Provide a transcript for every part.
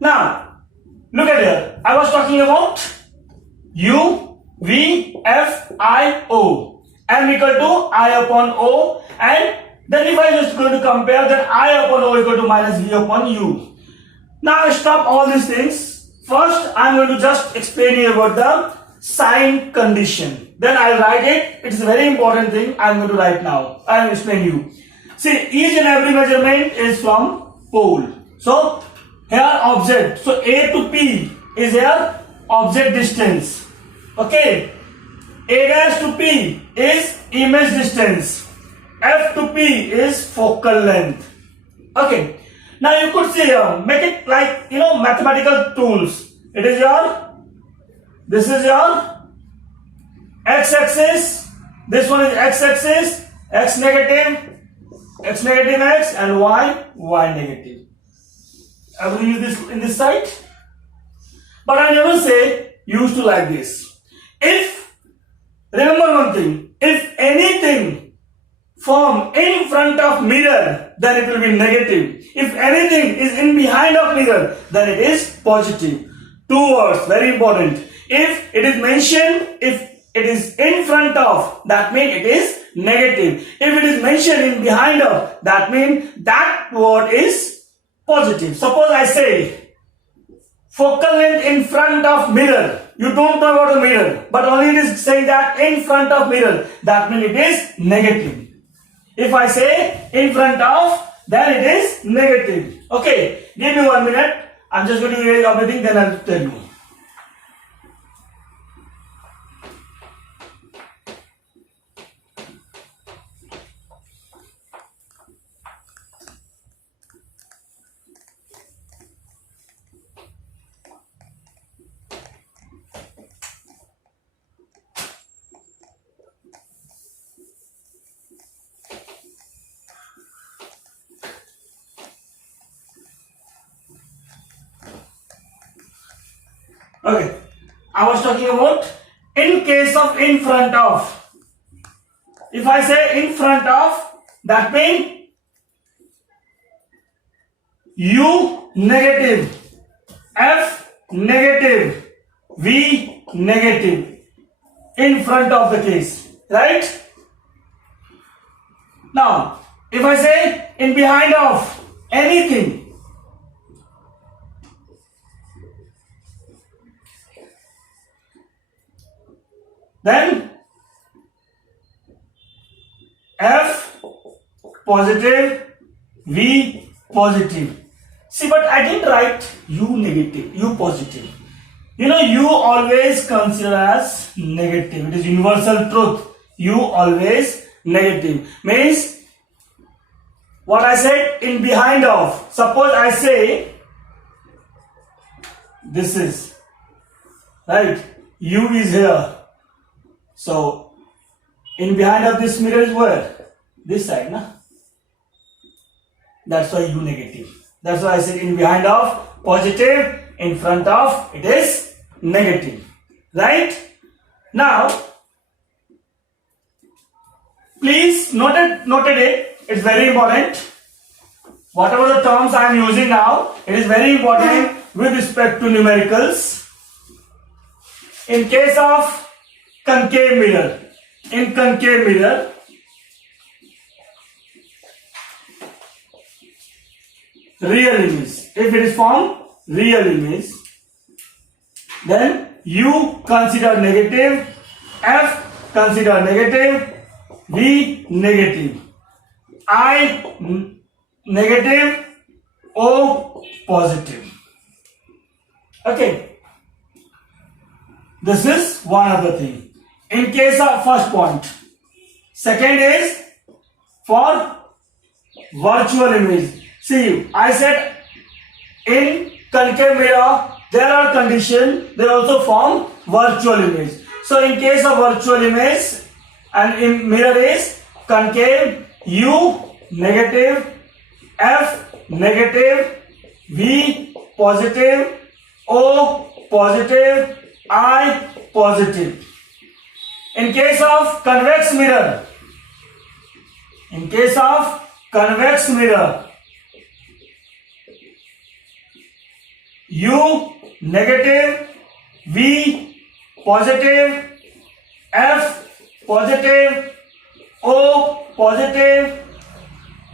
Now, look at here. I was talking about U, V, F, I, O. M equal to I upon O. And then if I just going to compare, then I upon O equal to minus V upon U. Now I stop all these things. First, I am going to just explain you about the sign condition. Then I'll write it. It's a very important thing I am going to write now. I will explain you. See, each and every measurement is from pole. So, here object. So, A to P is here object distance. Okay. A dash to P is image distance. F to P is focal length. Okay. Now you could see here, make it like, mathematical tools. It is this is your x-axis. This one is x-axis, x negative, x, and y negative. Everything is this in this side. But I never say used to like this. Remember one thing, if anything form in front of mirror, then it will be negative. If anything is in behind of mirror, then it is positive. 2 words, very important. If it is mentioned, if it is in front of, that means it is negative. If it is mentioned in behind of, that means that word is positive. Suppose I say focal length in front of mirror. You don't know about the mirror, but only it is saying that in front of mirror. That means it is negative. If I say in front of, then it is negative. Okay, give me 1 minute. I'm just going to erase everything, then I'll tell you. Okay, I was talking about in case of in front of. If I say in front of, that means U negative, F negative, V negative in front of the case, right? Now, if I say in behind of anything, then F positive, V positive. See, but I didn't write U negative, U positive. U always consider as negative. It is universal truth. U always negative. Means what I said in behind of. Suppose I say this is, right? U is here. So, in behind of this mirror is where? This side, na? That's why U negative. That's why I said in behind of positive, in front of it is negative. Right? Now, please noted it. It's very important. Whatever the terms I am using now, it is very important with respect to numericals. In case of concave mirror, in concave mirror, real image. If it is from real image, then U consider negative, F consider negative, V negative, I negative, O positive. Okay. This is one other thing. In case of first point. Second is for virtual image. See, I said in concave mirror there are conditions, they also form virtual image. So in case of virtual image and in mirror is concave, U negative, F negative, V positive, O positive, I positive. In case of convex mirror, U negative, V positive, F positive, O positive,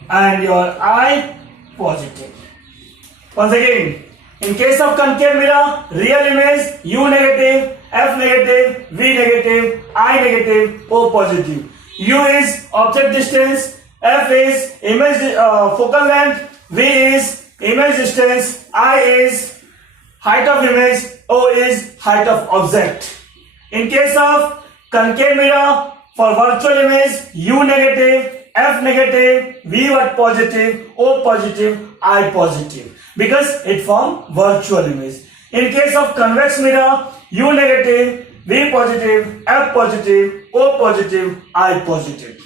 and your I positive. Once again, in case of concave mirror, real image U negative, F negative, V negative, I negative, O positive. U is object distance, F is image focal length, V is image distance, I is height of image, O is height of object. In case of concave mirror, for virtual image, U negative, F negative, V positive, O positive, I positive, because it forms virtual image. In case of convex mirror, U negative, V positive, F positive, O positive, I positive.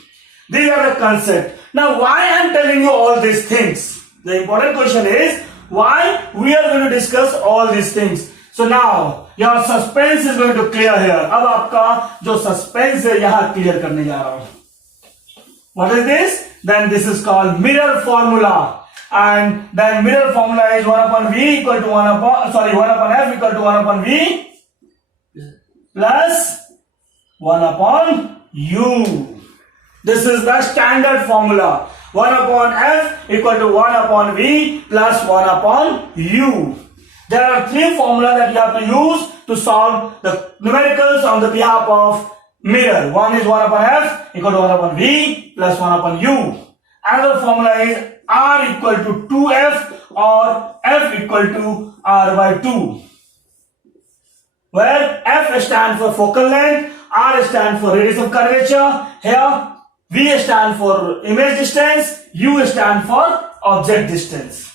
These are the concepts. Now, why I am telling you all these things? The important question is why we are going to discuss all these things. So now your suspense is going to clear here. अब आपका जो suspense है यहाँ clear करने जा रहा हूँ. What is this? Then this is called mirror formula. And then mirror formula is 1 upon V equal to 1 upon F equal to 1 upon V plus 1 upon U. This is the standard formula. 1 upon F equal to 1 upon V plus 1 upon U. There are three formulas that you have to use to solve the numericals on the behalf of mirror. One is 1 upon F equal to 1 upon V plus 1 upon U. Another formula is R equal to 2F or F equal to R by 2. Where F stands for focal length, R stands for radius of curvature. Here V stands for image distance, U stands for object distance.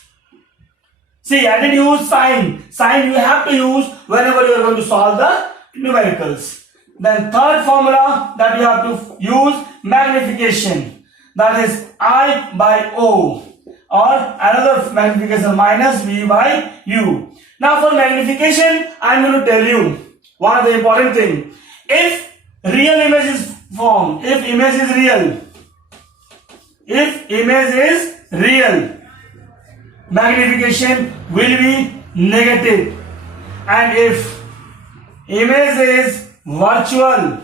See, I didn't use sign. Sign you have to use whenever you are going to solve the numericals. Then third formula that you have to use, magnification. That is I by O, or another magnification minus V by U. Now for magnification, I am going to tell you one of the important thing. If real image is formed, if image is real, magnification will be negative, and if image is virtual,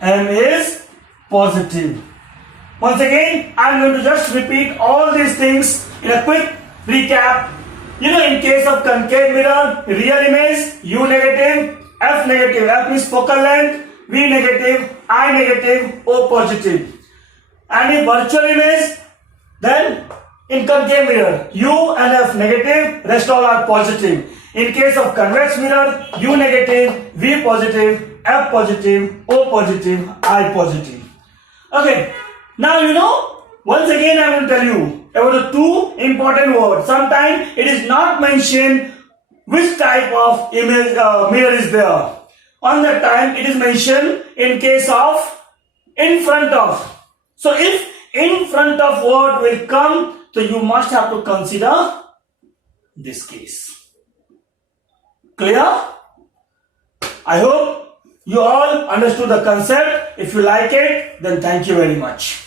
M is positive. Once again, I am going to just repeat all these things in a quick recap. You know, in case of concave mirror, real image, U negative, F negative, F means focal length, V negative, I negative, O positive. And in virtual image, then in concave mirror, U and F negative, rest all are positive. In case of convex mirror, U negative, V positive, F positive, O positive, I positive. Okay, now you know, once again I will tell you about the two important words. Sometimes it is not mentioned which type of image mirror is there. On that time it is mentioned in case of in front of. So if in front of word will come, so you must have to consider this case. Clear? I hope you all understood the concept. If you like it, then thank you very much.